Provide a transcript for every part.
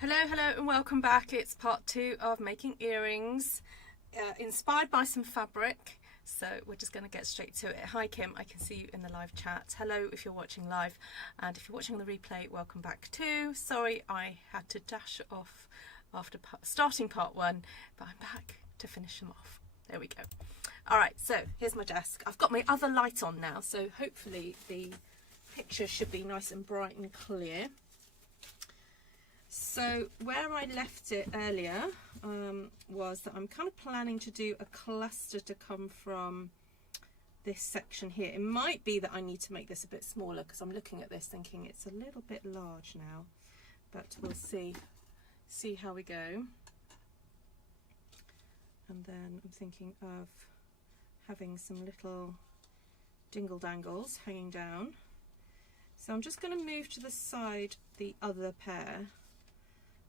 Hello and welcome back. It's part 2 of making earrings inspired by some fabric, so we're just going to get straight to it. Hi Kim, I can see you in the live chat. Hello if you're watching live, and if you're watching on the replay, welcome back too. Sorry I had to dash off after starting part 1, but I'm back to finish them off. There we go. Alright, so here's my desk. I've got my other light on now, so hopefully the picture should be nice and bright and clear. So where I left it earlier was that I'm kind of planning to do a cluster to come from this section here. It might be that I need to make this a bit smaller because I'm looking at this thinking it's a little bit large now, but we'll see how we go. And then I'm thinking of having some little dingle dangles hanging down. So I'm just going to move to the side the other pair.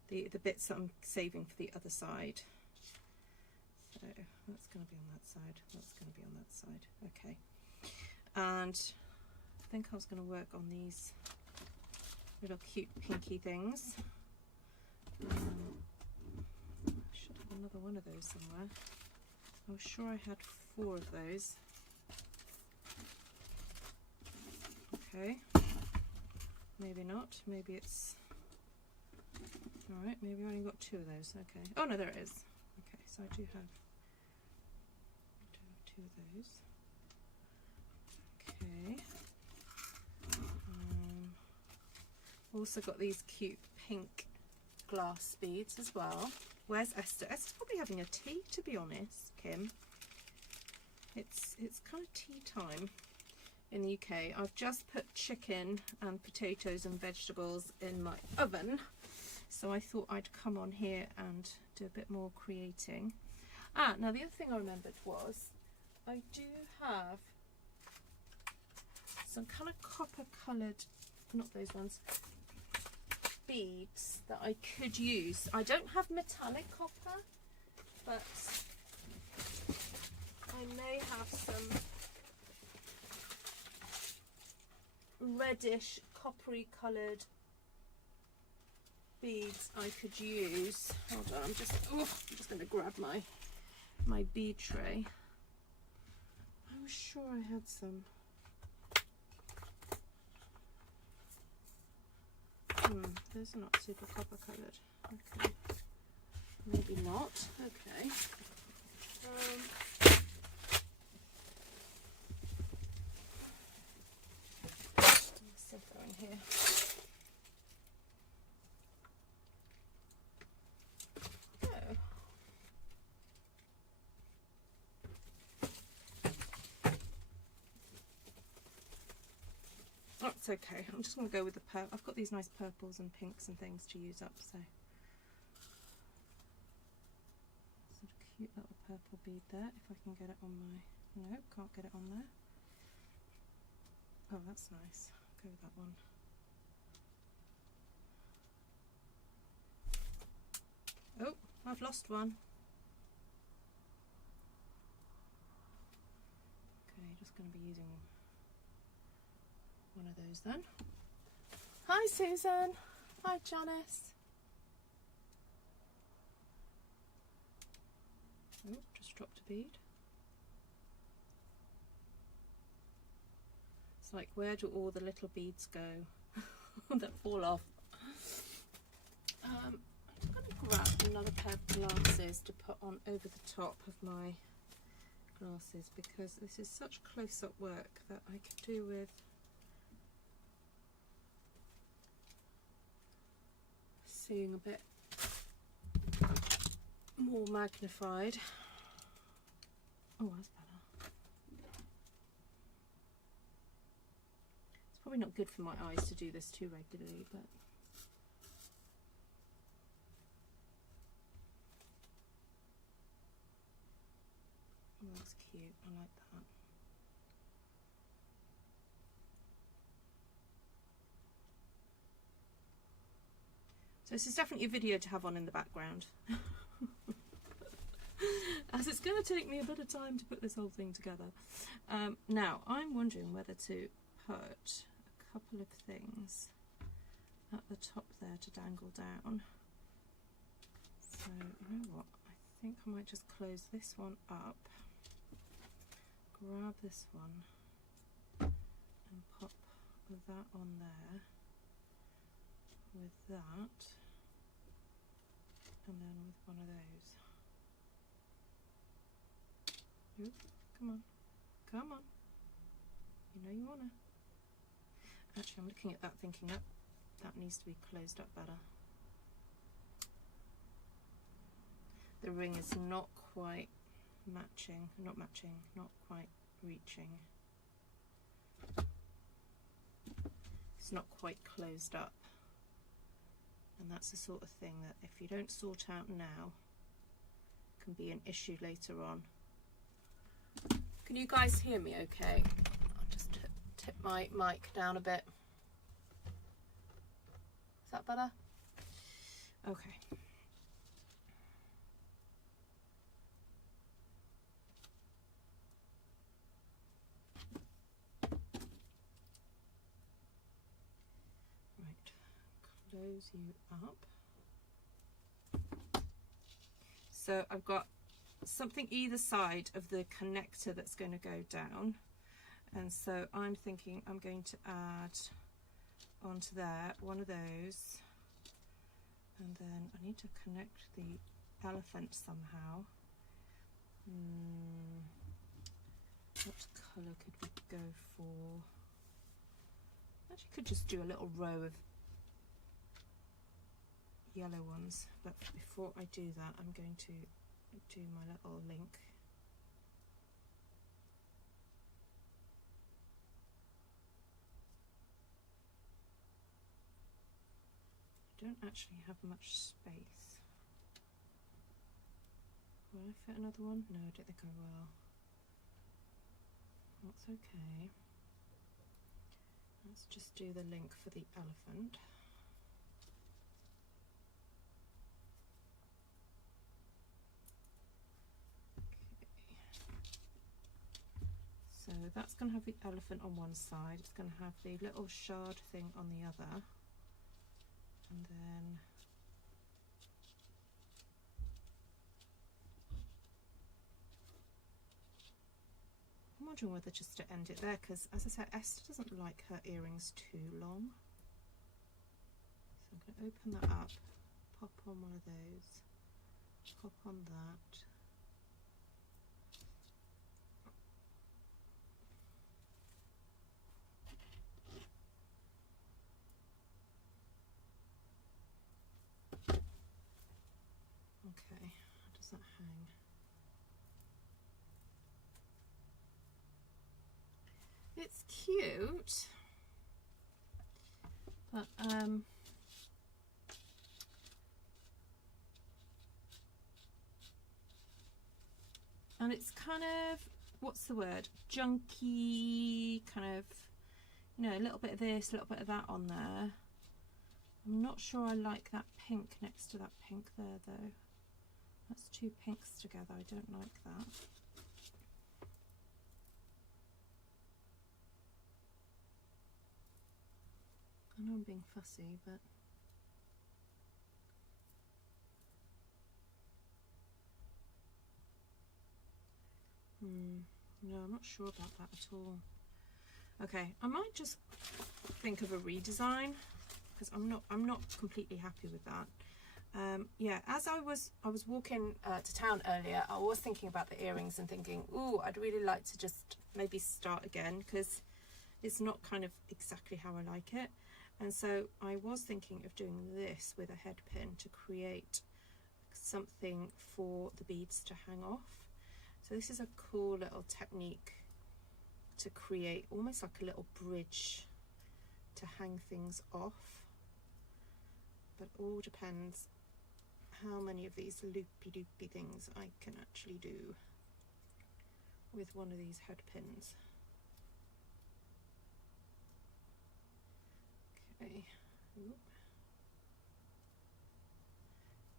The bits that I'm saving for the other side. So that's going to be on that side, that's going to be on that side. Okay. And I think I was going to work on these little cute pinky things. I should have another one of those somewhere. I was sure I had 4 of those. Okay. Maybe not. Maybe it's... Alright, maybe I only got 2 of those. Okay. Oh no, there it is. Okay, so I do have 2 of those. Okay. Also got these cute pink glass beads as well. Where's Esther? Esther's probably having a tea, to be honest, Kim. It's kind of tea time in the UK. I've just put chicken and potatoes and vegetables in my oven. So I thought I'd come on here and do a bit more creating. Now the other thing I remembered was I do have some kind of copper coloured, not those ones, beads that I could use. I don't have metallic copper, but I may have some reddish coppery coloured beads I could use. Hold on, I'm just going to grab my bead tray. I'm sure I had some. Those are not super copper coloured. Okay, maybe not. Okay. Let's see if they're in here. That's okay. I'm just going to go with the purple. I've got these nice purples and pinks and things to use up, so sort of cute little purple bead there. If I can get it on my... Nope, can't get it on there. Oh, that's nice. I'll go with that one. Oh, I've lost one. Okay, just going to be using one of those then. Hi Susan. Hi Janice. Oh, just dropped a bead. It's like, where do all the little beads go that fall off? I'm going to grab another pair of glasses to put on over the top of my glasses, because this is such close-up work that I could do with seeing a bit more magnified. Oh, that's better. It's probably not good for my eyes to do this too regularly, but oh, that's cute. I like that. So this is definitely a video to have on in the background. As it's going to take me a bit of time to put this whole thing together. Now, I'm wondering whether to put a couple of things at the top there to dangle down. So you know what, I think I might just close this one up, grab this one and pop that on there with that, and then with one of those. Oop, come on, come on, you know you wanna. Actually, I'm looking at that thinking that needs to be closed up better. The ring is not quite matching, not quite reaching. It's not quite closed up. And that's the sort of thing that if you don't sort out now, can be an issue later on. Can you guys hear me okay? I'll just tip my mic down a bit. Is that better? Okay. Right, close you up. So I've got something either side of the connector that's going to go down, and so I'm thinking I'm going to add onto there one of those, and then I need to connect the elephant somehow. What colour could we go for? Actually could just do a little row of yellow ones, but before I do that I'm going to do my little link. I don't actually have much space. Will I fit another one? No, I don't think I will. That's okay. Let's just do the link for the elephant. So that's going to have the elephant on one side, it's going to have the little shard thing on the other, and then I'm wondering whether just to end it there, because as I said, Esther doesn't like her earrings too long. So I'm going to open that up, pop on one of those, pop on that. Okay, how does that hang? It's cute, but and it's kind of, what's the word, junky, kind of, you know, a little bit of this, a little bit of that on there. I'm not sure I like that pink next to that pink there though. That's two pinks together, I don't like that. I know I'm being fussy, but no, I'm not sure about that at all. Okay, I might just think of a redesign, because I'm not completely happy with that. Yeah, as I was walking to town earlier, I was thinking about the earrings and thinking, ooh, I'd really like to just maybe start again, because it's not kind of exactly how I like it. And so I was thinking of doing this with a head pin to create something for the beads to hang off. So this is a cool little technique to create almost like a little bridge to hang things off. But it all depends how many of these loopy-doopy things I can actually do with one of these head pins. Okay, oop.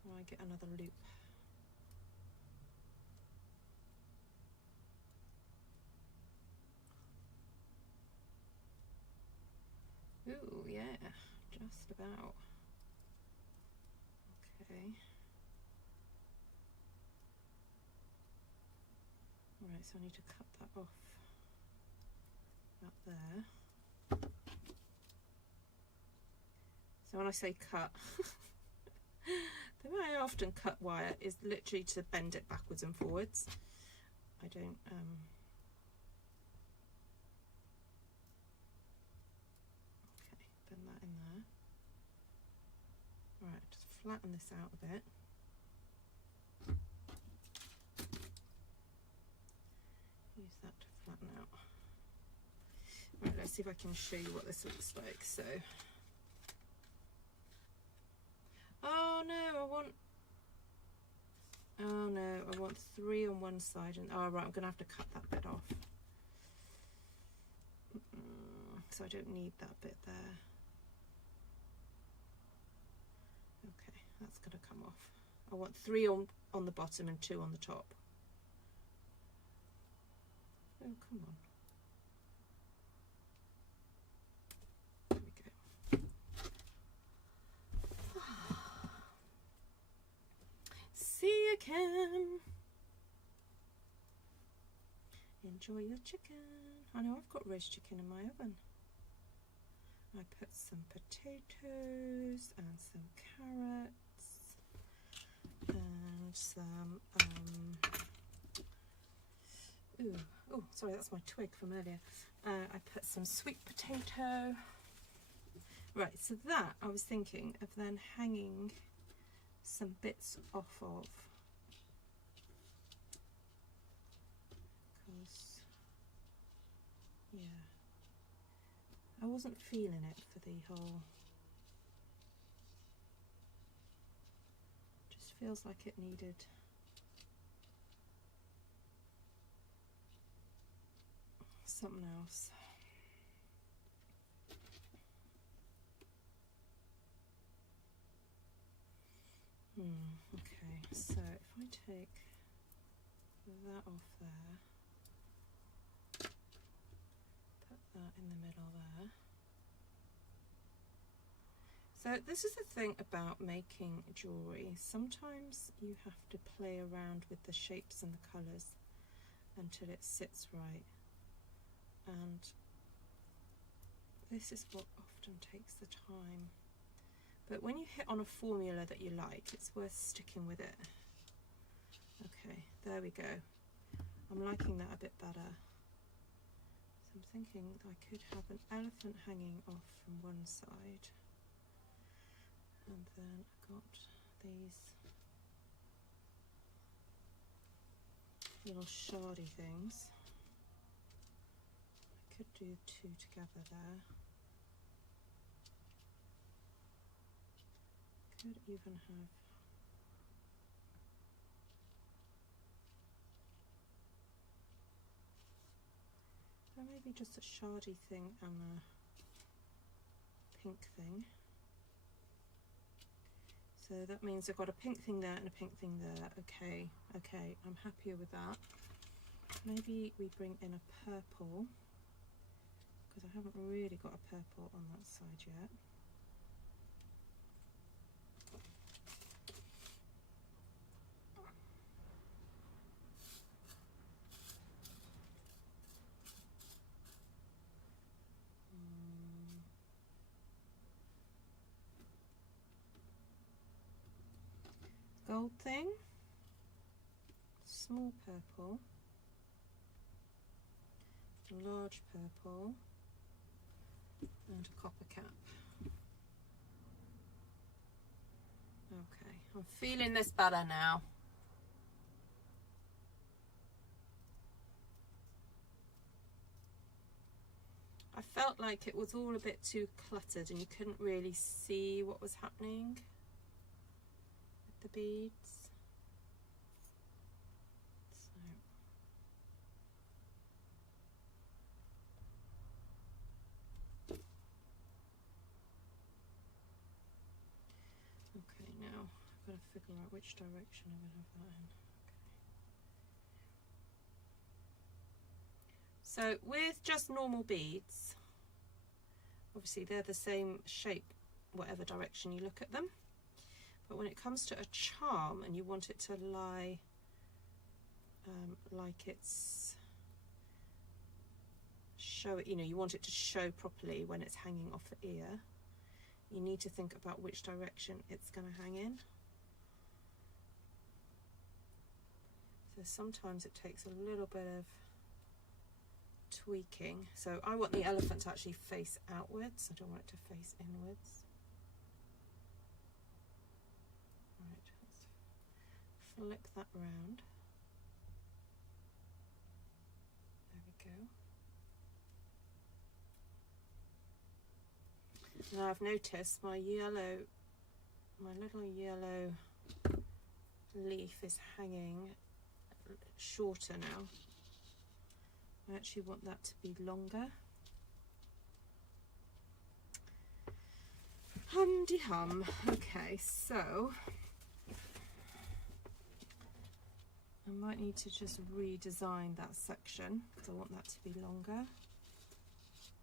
Now I get another loop. Ooh, yeah, just about. Okay. Right, so I need to cut that off about there. So when I say cut, the way I often cut wire is literally to bend it backwards and forwards. I don't okay, bend that in there. Right, just flatten this out a bit. Use that to flatten out. Right, let's see if I can show you what this looks like. So, oh no, I want 3 on one side, and oh right, I'm gonna have to cut that bit off. So I don't need that bit there. Okay, that's gonna come off. I want 3 on the bottom and 2 on the top. Oh, come on. There we go. See you, Kim. Enjoy your chicken. I know I've got roast chicken in my oven. I put some potatoes and some carrots and some oh, sorry, that's my twig from earlier. I put some sweet potato. Right, so that I was thinking of then hanging some bits off of, because yeah, I wasn't feeling it for the whole, just feels like it needed something else. Okay, so if I take that off there, put that in the middle there. So this is the thing about making jewellery. Sometimes you have to play around with the shapes and the colours until it sits right. And this is what often takes the time. But when you hit on a formula that you like, it's worth sticking with it. Okay, there we go. I'm liking that a bit better. So I'm thinking I could have an elephant hanging off from one side. And then I got these little shardy things. I could do 2 together there. Could even have maybe just a shardy thing and a pink thing. So that means I've got a pink thing there and a pink thing there. Okay, okay, I'm happier with that. Maybe we bring in a purple, because I haven't really got a purple on that side yet. Gold thing, small purple, large purple, and a copper cap. Okay, I'm feeling this better now. I felt like it was all a bit too cluttered and you couldn't really see what was happening with the beads. So. Okay, now I've got to figure out which direction I'm going to have that in. So with just normal beads, obviously they're the same shape whatever direction you look at them, but when it comes to a charm and you want it to lie like it's show it, you know, you want it to show properly when it's hanging off the ear. You need to think about which direction it's going to hang in. So sometimes it takes a little bit of tweaking. So I want the elephant to actually face outwards. I don't want it to face inwards. Right, let's flick that round. There we go. Now I've noticed my little yellow leaf is hanging shorter now. I actually want that to be longer. Hum-de-hum. Okay, so I might need to just redesign that section because I want that to be longer.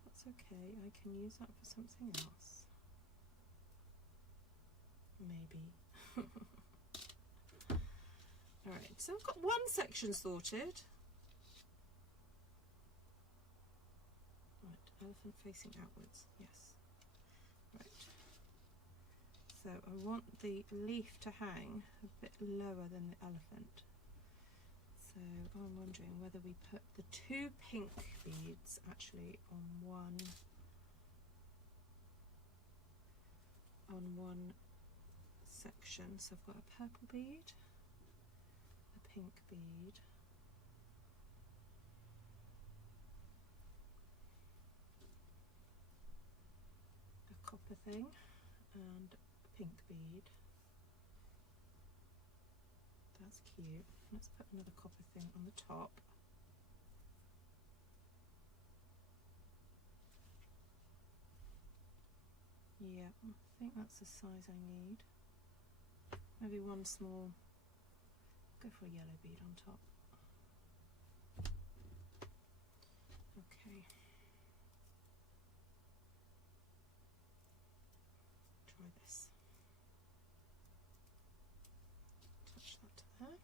That's okay, I can use that for something else. Maybe. Alright, so I've got one section sorted. Right, elephant facing outwards, yes. Right. So I want the leaf to hang a bit lower than the elephant. So I'm wondering whether we put the two pink beads actually on one section. So I've got a purple bead, a pink bead, a copper thing, and a pink bead. That's cute. Let's put another copper thing on the top. Yeah, I think that's the size I need. Maybe one small, go for a yellow bead on top. Okay. Try this. Touch that to there.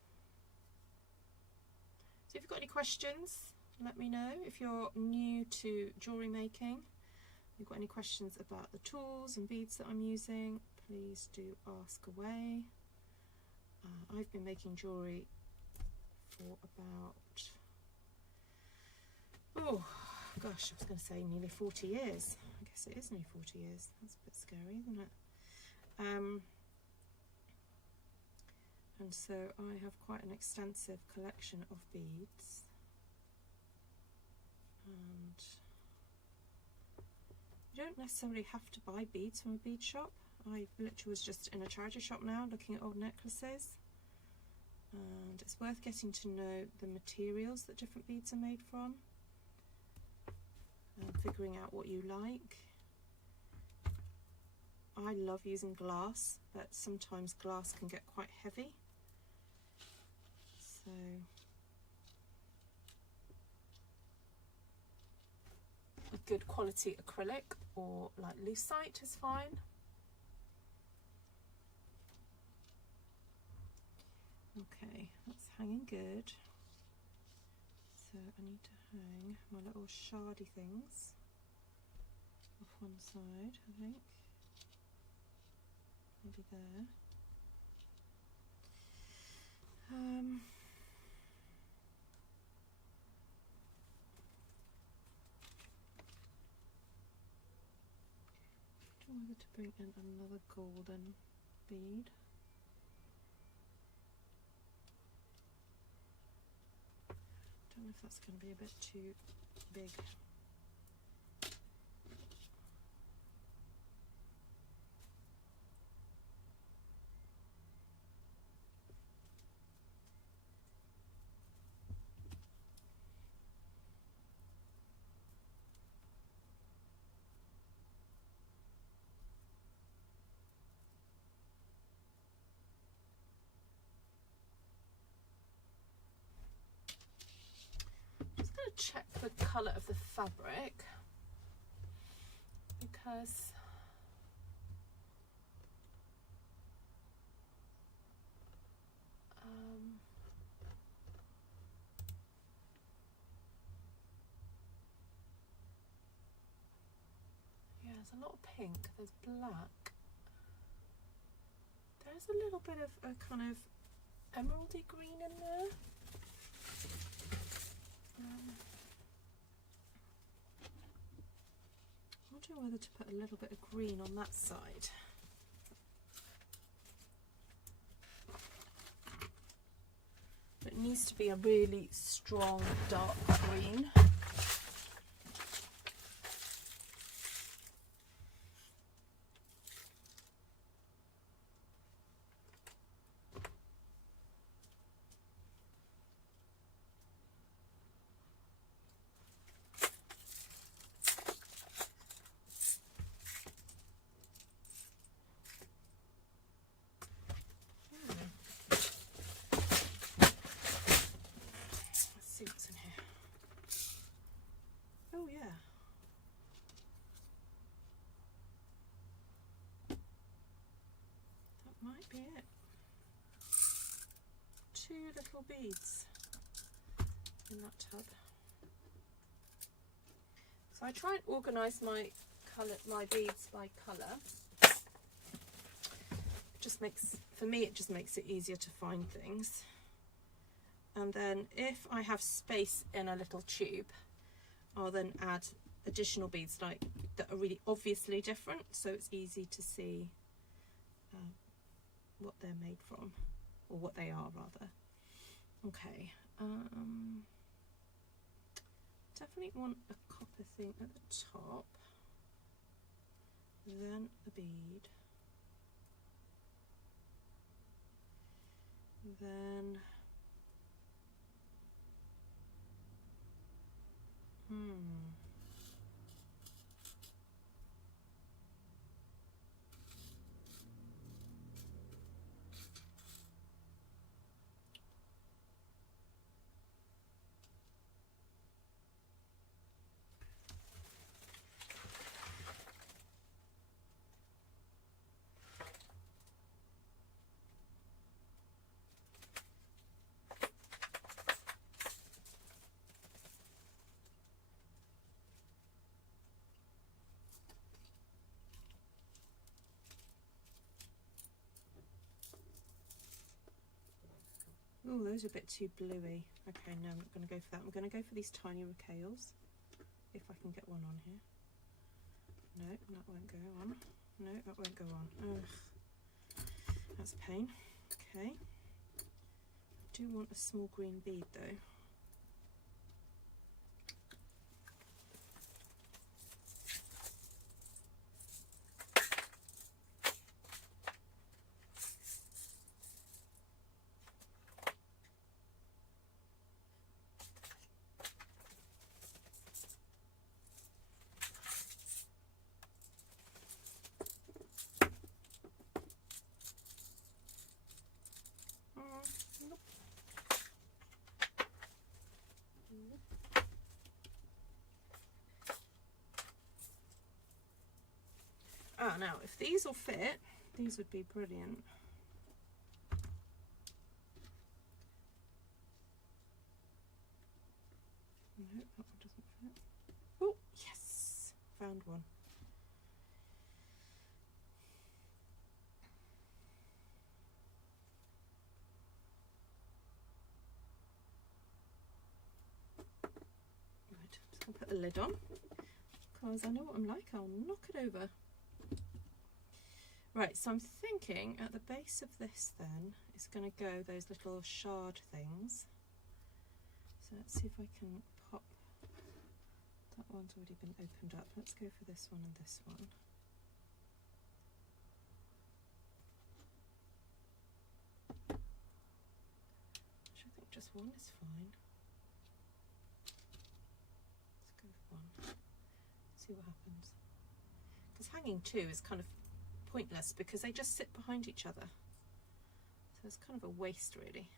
So if you've got any questions, let me know. If you're new to jewellery making, if you've got any questions about the tools and beads that I'm using, please do ask away. I've been making jewellery for about, oh gosh, I was going to say nearly 40 years. I guess it is nearly 40 years. That's a bit scary, isn't it? And so I have quite an extensive collection of beads. And you don't necessarily have to buy beads from a bead shop. I literally was just in a charity shop now looking at old necklaces, and it's worth getting to know the materials that different beads are made from and figuring out what you like. I love using glass, but sometimes glass can get quite heavy, so a good quality acrylic or like lucite is fine. Okay, that's hanging good. So I need to hang my little shardy things off one side, I think. Maybe there. I don't know whether to bring in another golden bead. I don't know if that's going to be a bit too big. Check the colour of the fabric, because There's a lot of pink, there's black. There's a little bit of a kind of emeraldy green in there. I'm wondering whether to put a little bit of green on that side. It needs to be a really strong dark green. Might be it. 2 little beads in that tub. So I try and organise my beads by colour. Just makes, for me, it just makes it easier to find things. And then if I have space in a little tube, I'll then add additional beads like that are really obviously different, so it's easy to see what they're made from, or what they are rather. Okay, definitely want a copper thing at the top, then a bead, then oh, those are a bit too bluey. Okay, no, I'm not going to go for that. I'm going to go for these tiny Ricales, if I can get one on here. No, that won't go on. No, that won't go on. Ugh, that's a pain. Okay. I do want a small green bead though. Ah, now if these will fit, these would be brilliant. No, that one doesn't fit. Oh, yes, found one. Right, just gonna put the lid on because I know what I'm like. I'll knock it over. Right, so I'm thinking at the base of this then is going to go those little shard things. So let's see if I can pop. That one's already been opened up. Let's go for this one and this one. Actually, I think just one is fine. Let's go for one. See what happens. Because hanging 2 is kind of pointless because they just sit behind each other, so it's kind of a waste really.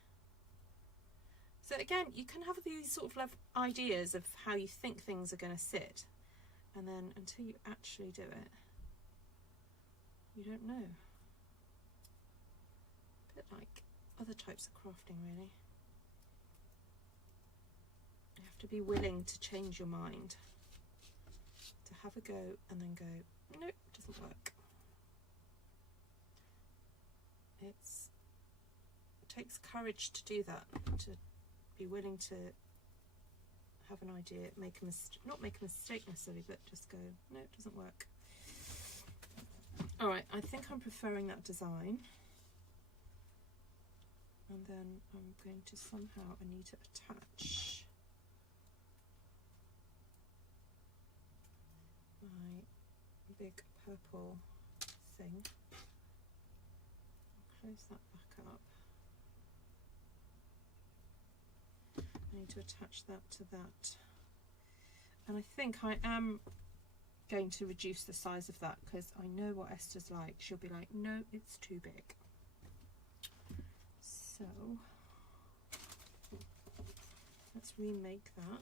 So again, you can have these sort of ideas of how you think things are going to sit, and then until you actually do it, you don't know. A bit like other types of crafting really. You have to be willing to change your mind. to have a go and then go, nope, doesn't work. It takes courage to do that, to be willing to have an idea, not make a mistake necessarily, but just go, no, it doesn't work. All right, I think I'm preferring that design. And then I'm going to somehow, I need to attach my big purple thing. Close that back up. I need to attach that to that. And I think I am going to reduce the size of that because I know what Esther's like. She'll be like, no, it's too big. So let's remake that.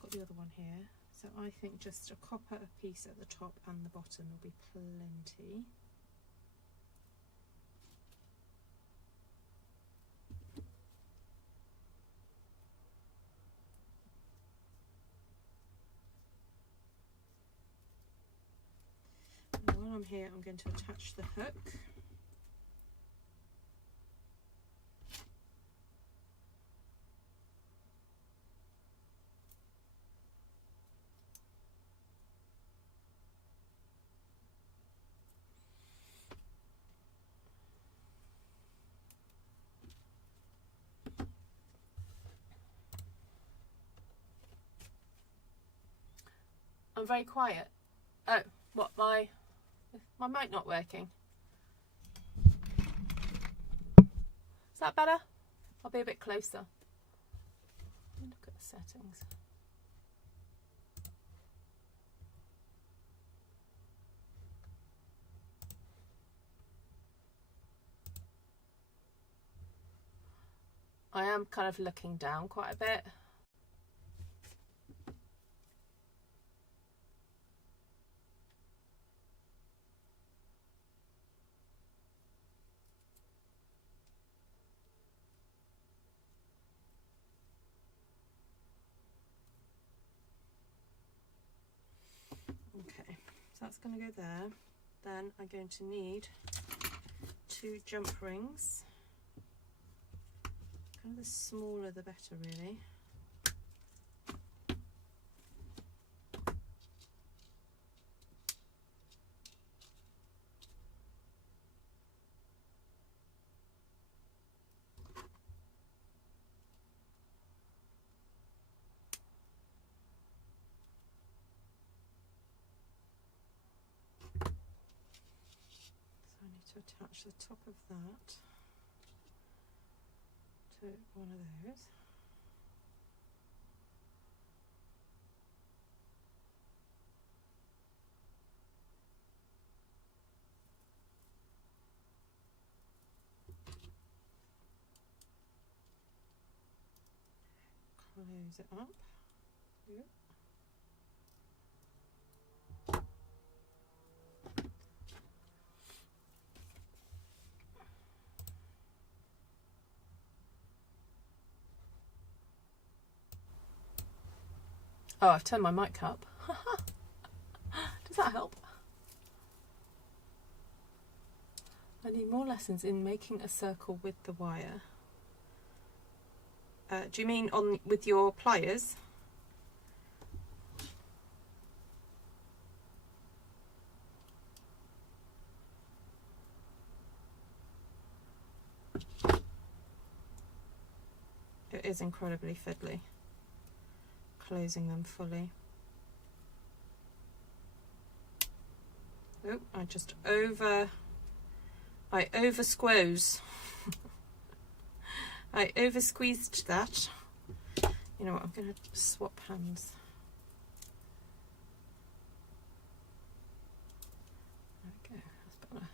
Got the other one here. So I think just a copper piece at the top and the bottom will be plenty. And while I'm here, I'm going to attach the hook. I'm very quiet. Oh, what, my mic not working? Is that better? I'll be a bit closer. Look at the settings. I am kind of looking down quite a bit. Okay, so that's going to go there. Then I'm going to need 2 jump rings. Kind of the smaller the better, really. So I need to attach the top of that to one of those. Close it up. Yep. Oh, I've turned my mic up. Does that help? I need more lessons in making a circle with the wire. Do you mean with your pliers? It is incredibly fiddly, closing them fully. Oh, I over squeezed. I over squeezed that. You know what, I'm going to swap hands. There we go, that's better.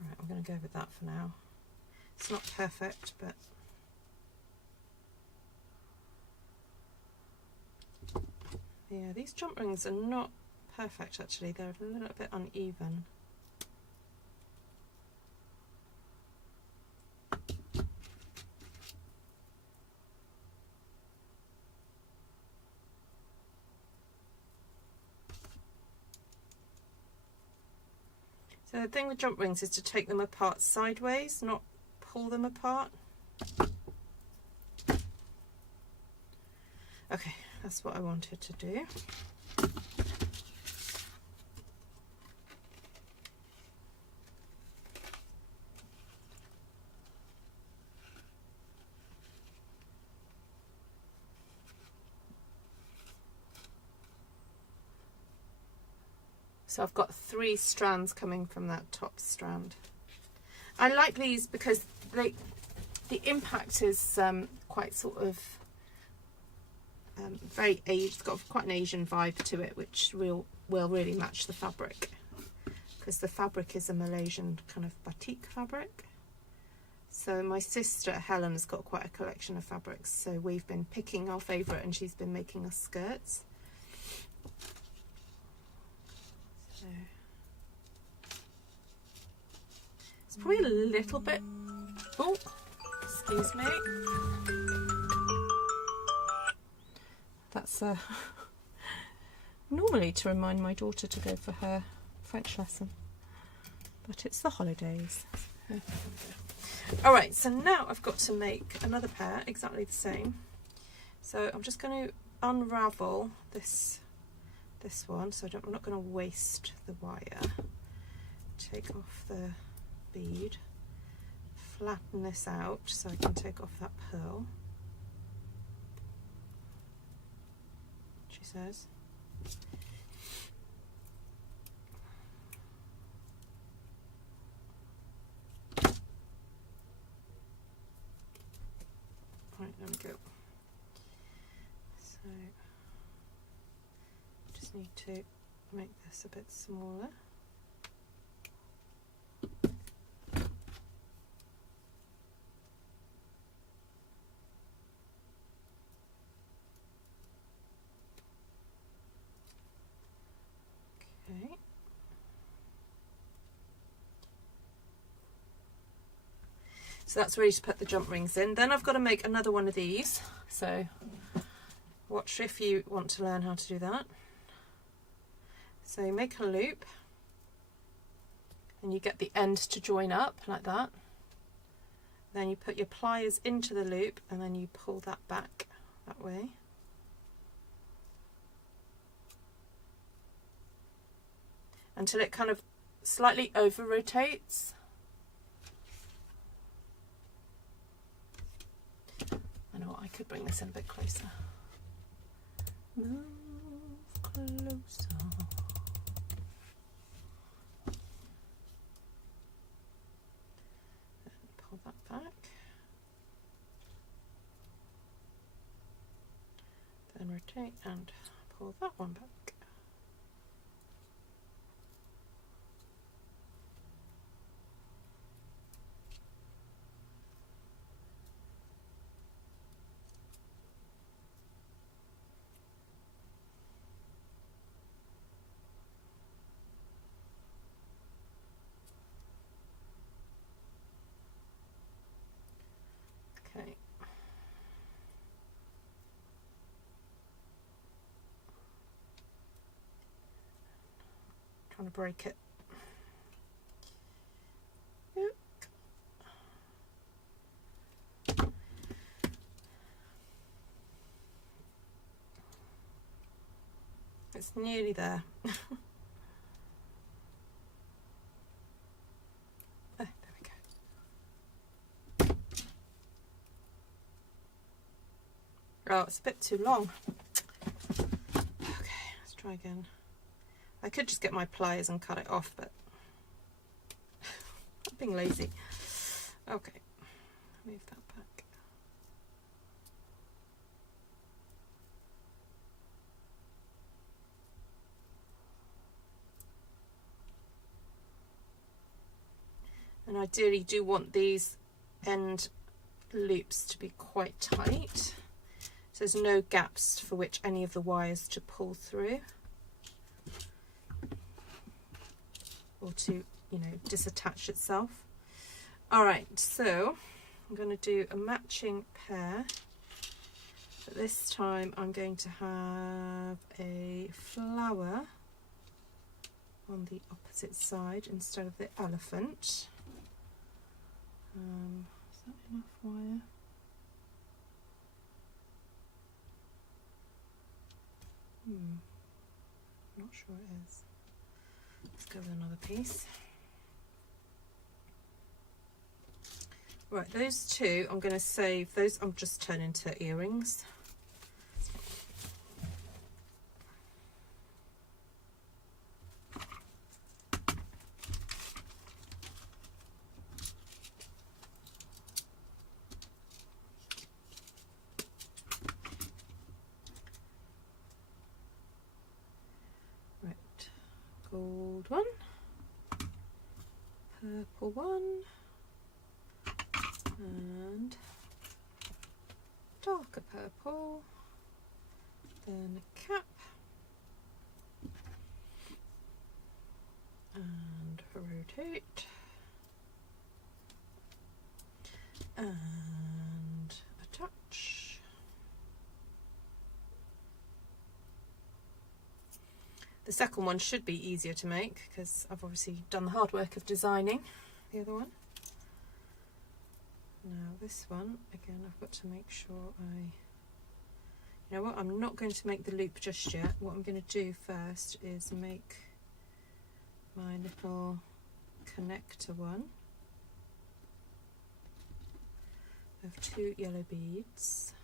Alright, I'm going to go with that for now. It's not perfect, but yeah, these jump rings are not perfect actually, they're a little bit uneven. So the thing with jump rings is to take them apart sideways, not pull them apart. Okay, that's what I wanted to do. So I've got 3 strands coming from that top strand. I like these because the impact is quite sort of very it's got quite an Asian vibe to it, which will really match the fabric, because the fabric is a Malaysian kind of batik fabric. So my sister Helen has got quite a collection of fabrics, so we've been picking our favourite and she's been making us skirts. So it's probably a little bit, oh, excuse me. That's normally to remind my daughter to go for her French lesson, but it's the holidays. Alright, so now I've got to make another pair exactly the same. So I'm just going to unravel this one, so I'm not going to waste the wire. Take off the bead, flatten this out so I can take off that pearl. She says. Right, there we go. So just need to make this a bit smaller. Okay. So that's ready to put the jump rings in. Then I've got to make another one of these. So watch if you want to learn how to do that. So you make a loop and you get the end to join up like that. Then you put your pliers into the loop and then you pull that back that way. Until it kind of slightly over rotates. I know what, I could bring this in a bit closer. Move closer. And pull that back. Then rotate and pull that one back. Okay. Trying to break it. It's nearly there. There we go. Oh, it's a bit too long. Okay, let's try again. I could just get my pliers and cut it off, but I'm being lazy. Okay, move that back. And ideally you do want these end loops to be quite tight, so there's no gaps for which any of the wires to pull through or to, you know, disattach itself. All right, so I'm going to do a matching pair, but this time I'm going to have a flower on the opposite side instead of the elephant. Is that enough wire? Not sure it is. Let's go with another piece. Right, those two I'm going to save. Those I'm just turn into earrings. Right, gold one, purple one, and darker purple, then a cap, and rotate, and attach. The second one should be easier to make because I've obviously done the hard work of designing the other one. Now this one, again, I've got to make sure you know what, I'm not going to make the loop just yet. What I'm going to do first is make my little connector one of 2 yellow beads.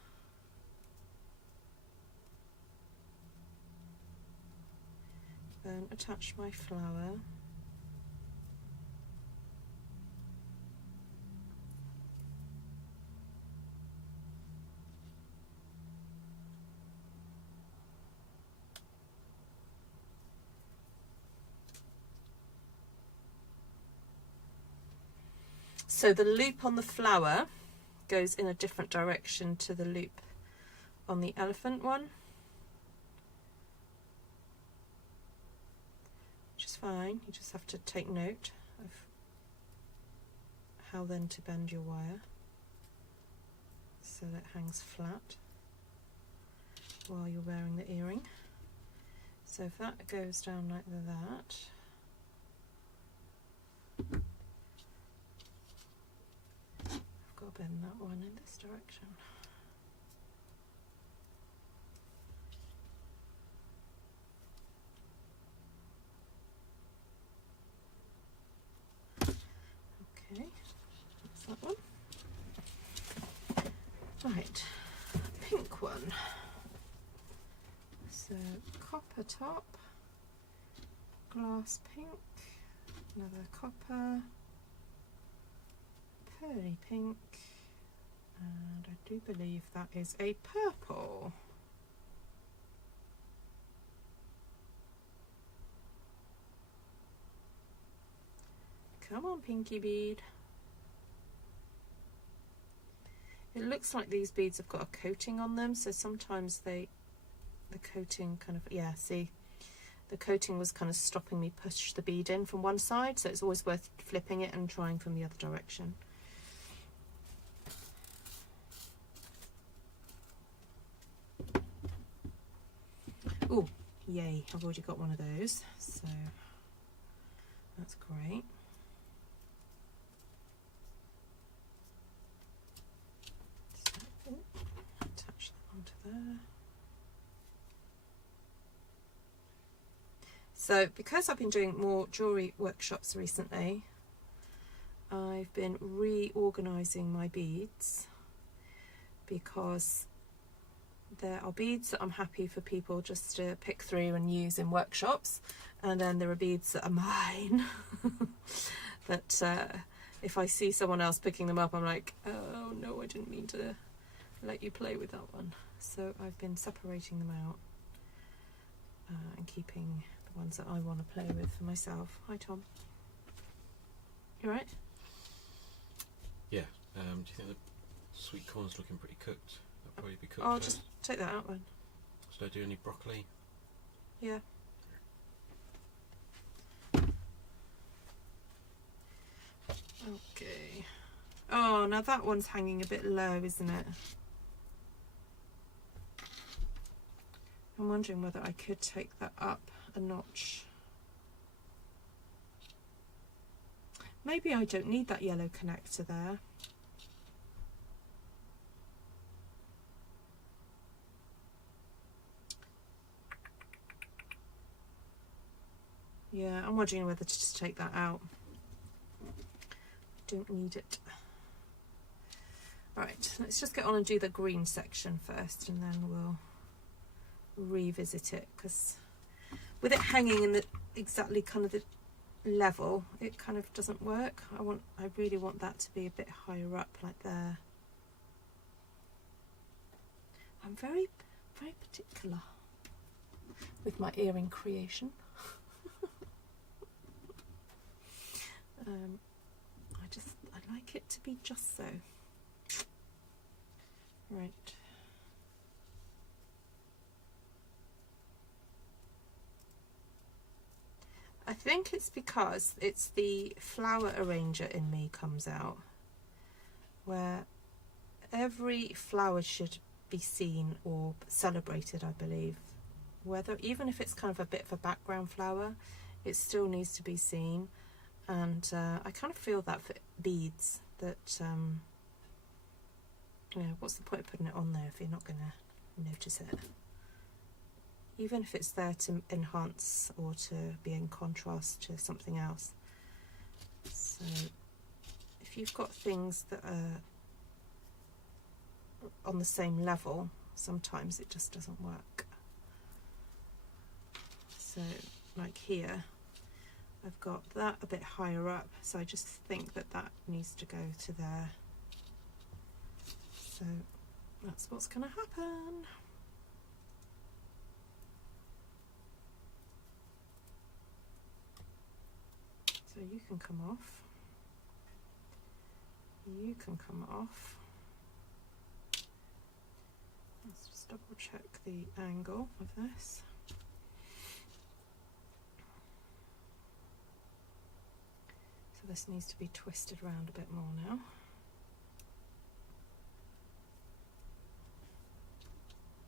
Then attach my flower. So the loop on the flower goes in a different direction to the loop on the elephant one, which is fine. You just have to take note of how then to bend your wire so that it hangs flat while you're wearing the earring. So if that goes down like that, I've got to bend that one in this direction. Okay, that's that one. Right, pink one. So copper top, glass pink, another copper, pearly pink, and I do believe that is a purple. Come on, pinky bead. It looks like these beads have got a coating on them, so sometimes the coating kind of, yeah, see, the coating was kind of stopping me push the bead in from one side, so it's always worth flipping it and trying from the other direction. Oh, yay, I've already got one of those, so that's great. So, attach that onto there. So because I've been doing more jewellery workshops recently, I've been reorganising my beads because there are beads that I'm happy for people just to pick through and use in workshops, and then there are beads that are mine that if I see someone else picking them up, I'm like, oh no, I didn't mean to let you play with that one. So I've been separating them out and keeping the ones that I want to play with for myself. Hi Tom. You alright? Yeah. Do you think the sweet corn's looking pretty cooked? That'll probably be cooked. I'll first. just take that out then. Should I do any broccoli? Yeah. Okay. Oh, now that one's hanging a bit low, isn't it? I'm wondering whether I could take that up a notch. Maybe I don't need that yellow connector there. Yeah, I'm wondering whether to just take that out. Don't need it. Right, let's just get on and do the green section first, and then we'll revisit it, because with it hanging in the exactly kind of the level, it kind of doesn't work. I really want that to be a bit higher up, like there. I'm very particular with my earring creation. I like it to be just so. Right. I think it's because it's the flower arranger in me comes out, where every flower should be seen or celebrated, I believe. Whether, even if it's kind of a bit of a background flower, it still needs to be seen. And I kind of feel that for beads, that you know, what's the point of putting it on there if you're not going to notice it? Even if it's there to enhance or to be in contrast to something else. So if you've got things that are on the same level, sometimes it just doesn't work. So like here, I've got that a bit higher up, so I just think that that needs to go to there. So that's what's going to happen. So you can come off. You can come off. Let's just double check the angle of this. So this needs to be twisted around a bit more now.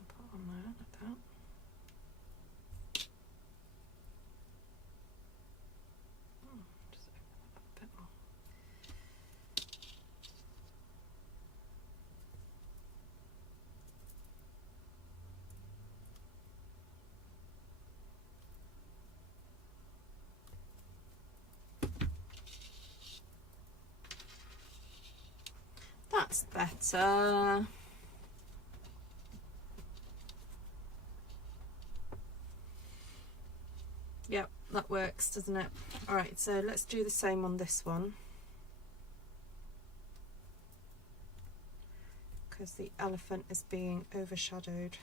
Put on there like that. Just open it up a bit more. That's better. Yep, that works, doesn't it? Alright, so let's do the same on this one. Because the elephant is being overshadowed.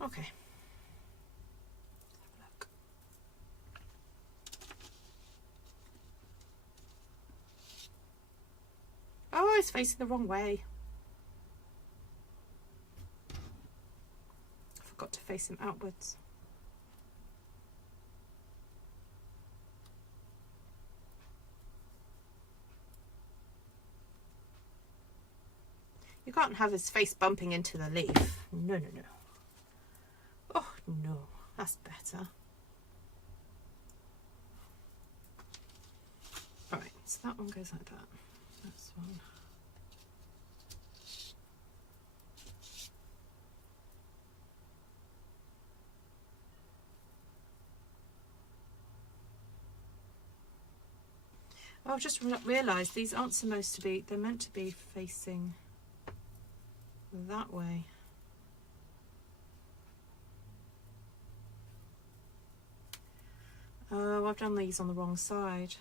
Okay. Let's have a look. Oh, it's facing the wrong way. I forgot to face him outwards. You can't have his face bumping into the leaf. No, no, no. Oh, no. That's better. Alright, so that one goes like that. This one. Oh, I've just realised these aren't supposed to be, they're meant to be facing that way. Oh, I've done these on the wrong side.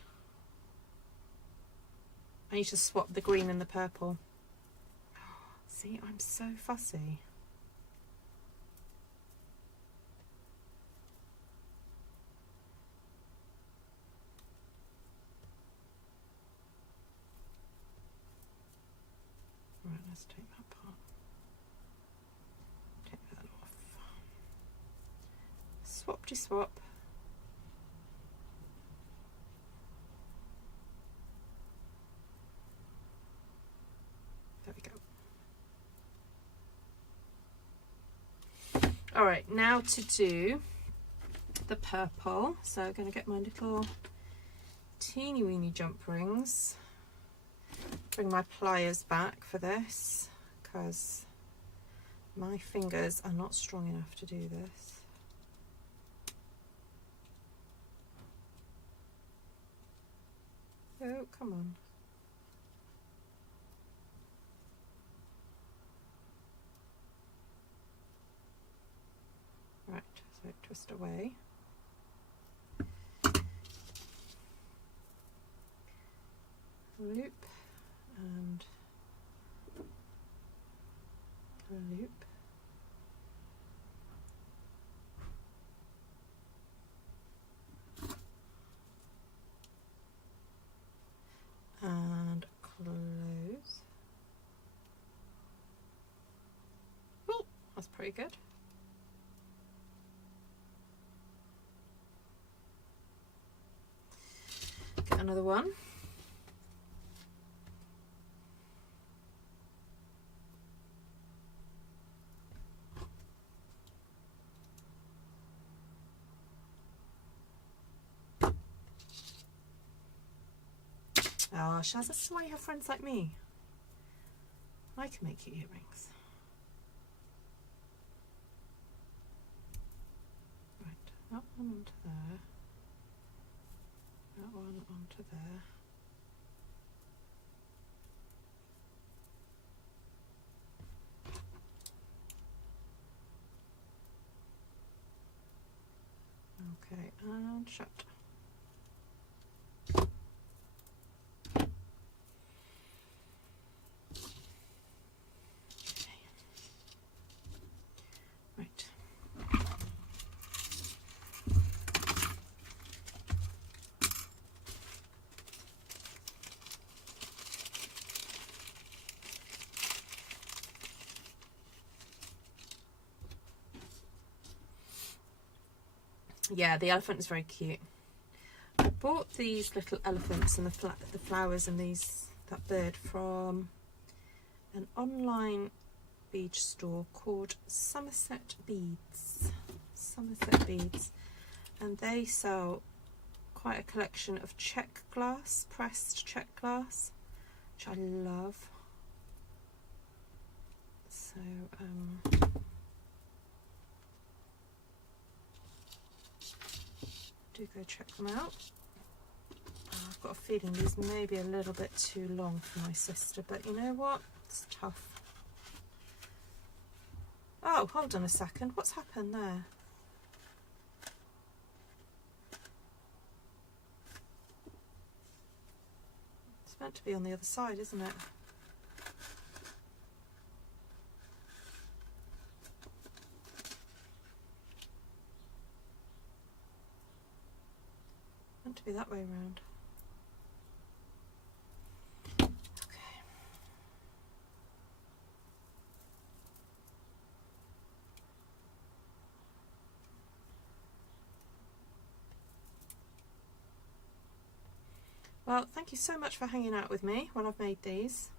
I need to swap the green and the purple. See, I'm so fussy. Let's take that part. Take that off. Swap-de-swap. There we go. All right, now to do the purple. So I'm going to get my little teeny weeny jump rings. Bring my pliers back for this because my fingers are not strong enough to do this. Oh, come on. Right, so twist away. Loop and loop. And close. Oh, that's pretty good. Get another one. Oh, Shaz, this is why you have friends like me. I can make you earrings. Right, that one onto there. That one onto there. Okay, and shut. Yeah, the elephant is very cute. I bought these little elephants and the flowers and that bird from an online bead store called Somerset Beads. Somerset Beads, and they sell quite a collection of check glass, pressed check glass, which I love. So do go check them out. I've got a feeling these may be a little bit too long for my sister, but you know what? It's tough. Oh, hold on a second. What's happened there? It's meant to be on the other side, isn't it? Meant to be that way around. Okay. Well, thank you so much for hanging out with me while I've made these.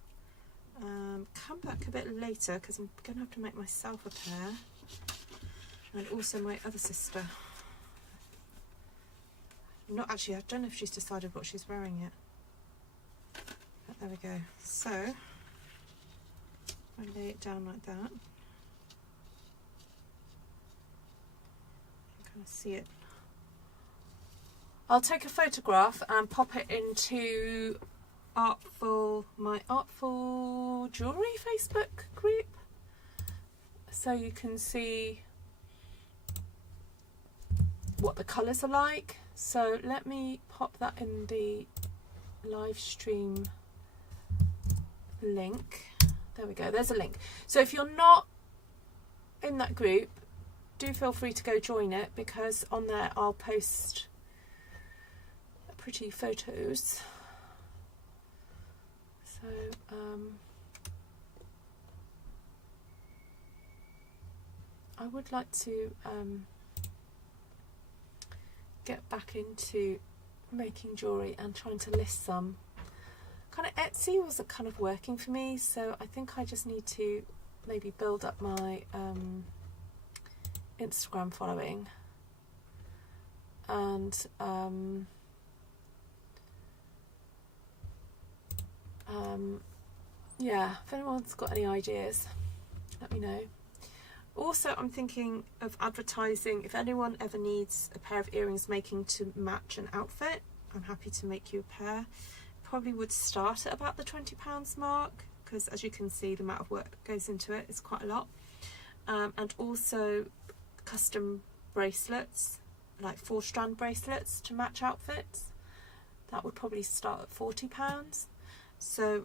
Come back a bit later because I'm going to have to make myself a pair, and also my other sister. Not actually, I don't know if she's decided what she's wearing yet. But there we go. So, I lay it down like that. You can kind of see it. I'll take a photograph and pop it into my Artful Jewellery Facebook group, so you can see what the colours are like. So let me pop that in the live stream link. There we go, there's a link. So if you're not in that group, do feel free to go join it, because on there I'll post pretty photos. So I would like to get back into making jewellery and trying to list some. Kind of Etsy wasn't kind of working for me, so I think I just need to maybe build up my Instagram following, and yeah, if anyone's got any ideas, let me know. Also, I'm thinking of advertising. If anyone ever needs a pair of earrings making to match an outfit, I'm happy to make you a pair. Probably would start at about the £20 mark, because as you can see, the amount of work that goes into it is quite a lot. And also custom bracelets, like 4-strand bracelets to match outfits. That would probably start at £40. So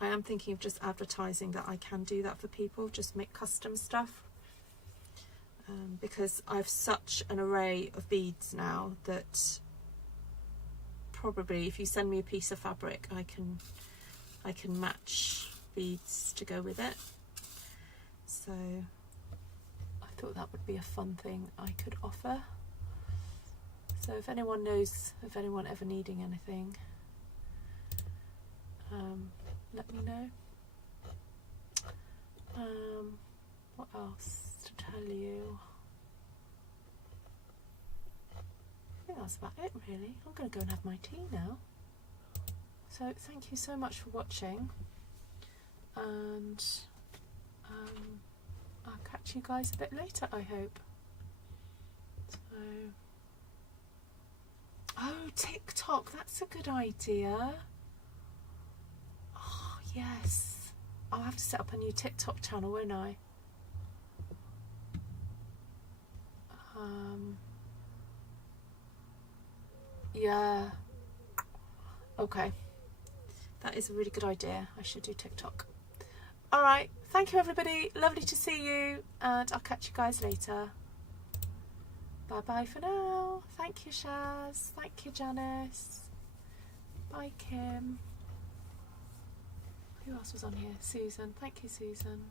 I am thinking of just advertising that I can do that for people, just make custom stuff, because I have such an array of beads now that probably if you send me a piece of fabric, I can match beads to go with it. So I thought that would be a fun thing I could offer. So if anyone knows of anyone ever needing anything, let me know. What else to tell you? I think that's about it really. I'm going to go and have my tea now. So thank you so much for watching, and I'll catch you guys a bit later, I hope. So, oh, TikTok, that's a good idea. Oh, yes. I'll have to set up a new TikTok channel, won't I? Yeah. Okay. That is a really good idea. I should do TikTok. Alright, thank you everybody. Lovely to see you, and I'll catch you guys later. Bye bye for now. Thank you, Shaz. Thank you, Janice. Bye, Kim. Who else was on here? Susan. Thank you, Susan.